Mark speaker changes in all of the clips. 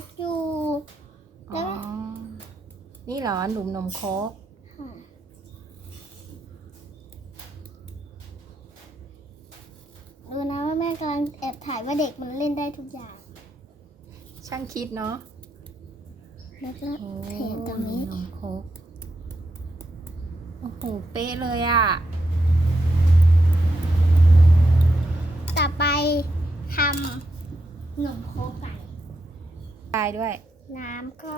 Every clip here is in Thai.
Speaker 1: กอยู่
Speaker 2: อ๋อ นี่เหรอหลุมนมโคก
Speaker 1: ค่ะดูนะว่าแม่กำลังแอบถ่ายว่าเด็กมันเล่นได้ทุกอย่าง
Speaker 2: ช่างคิดเนาะ
Speaker 1: แล้วก็
Speaker 2: โอ้
Speaker 1: เห็นตรงนี้
Speaker 2: นมโคกโอ้โหเป๊ะเลยอะ
Speaker 1: ต่อไปทำขนมโคกใส่
Speaker 2: ทรายด้วย
Speaker 1: น้ำก็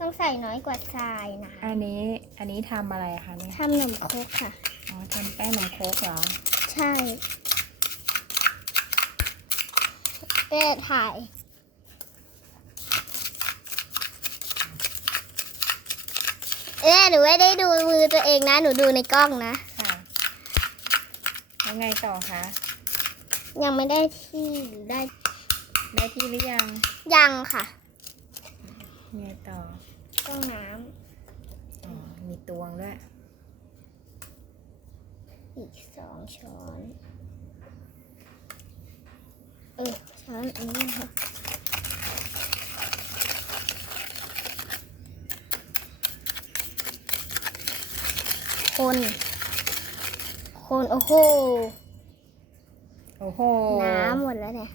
Speaker 1: ต้องใส่น้อยกว่าทรายนะ
Speaker 2: อันนี้อันนี้ทำอะไรคะเนี่ย
Speaker 1: ทำขนมโคกค่ะ
Speaker 2: อ๋อทำแป้งนมโคกเหรอ
Speaker 1: ใช่เอ๊ถ่าย เอ๊หนูไม่ได้ดูมือตัวเองนะ หนูดูในกล้องนะ
Speaker 2: ค่ะแล้วไงต่อคะ
Speaker 1: ยังไม่ได้ที่หรือได้
Speaker 2: ได้ที่หรือยัง
Speaker 1: ยังค่ะ
Speaker 2: ไงต่อ
Speaker 1: ต้องน้
Speaker 2: อ๋อมีตวงด้วยำ
Speaker 1: อีกสองช้อน เออช้อนอันนี้ค่ะคน คน โอ้โห
Speaker 2: โอ้โห
Speaker 1: น้ำหมดแล้วเนี่ย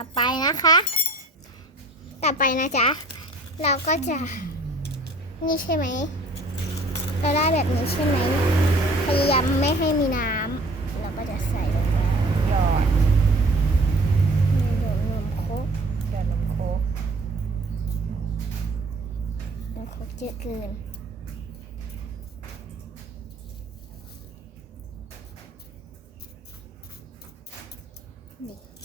Speaker 1: ต่อไปนะคะ ต่อไปนะจ๊ะ เราก็จะนี่ใช่ไหมเราได้แบบนี้ใช่ไหมพยายามไม่ให้มีน้ำเราก็จะใส่ลงไป
Speaker 2: หยอด
Speaker 1: ในหลุมนมโคก
Speaker 2: หยอดนมโคก
Speaker 1: นมโคกเยอะเกินนี่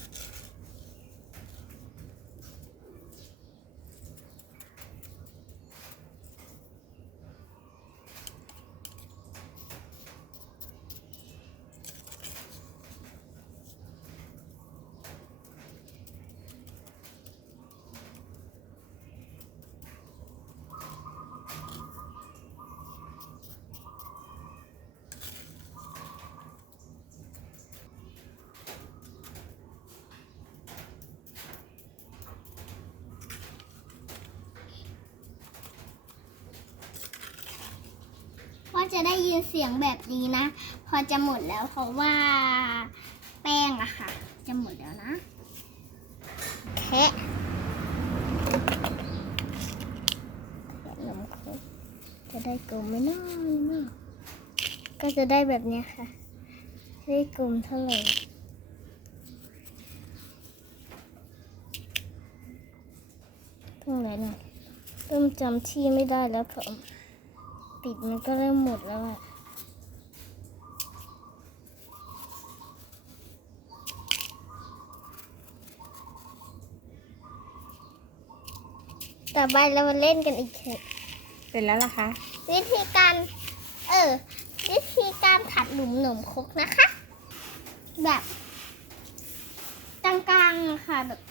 Speaker 1: จะได้ยินเสียงแบบนี้นะ พอจะหมดแล้วเพราะว่าแป้งอะค่ะ จะหมดแล้วนะแคะแคะนมโคกจะได้กลมไหมน้อยมากก็จะได้แบบนี้ค่ะได้กลมเท่าไหร่ตรงไหนหน่ยเริ่มจำที่ไม่ได้แล้วผม ปิดมันก็เริ่มหมดแล้วอะต่อไปเรามาเล่นกันอีกเถอะ
Speaker 2: เสร็จแล้วล่ะคะ
Speaker 1: วิธีการ เออ วิธีการขัดหลุมหนมครกนะคะ แบบกลางๆอะค่ะแบบ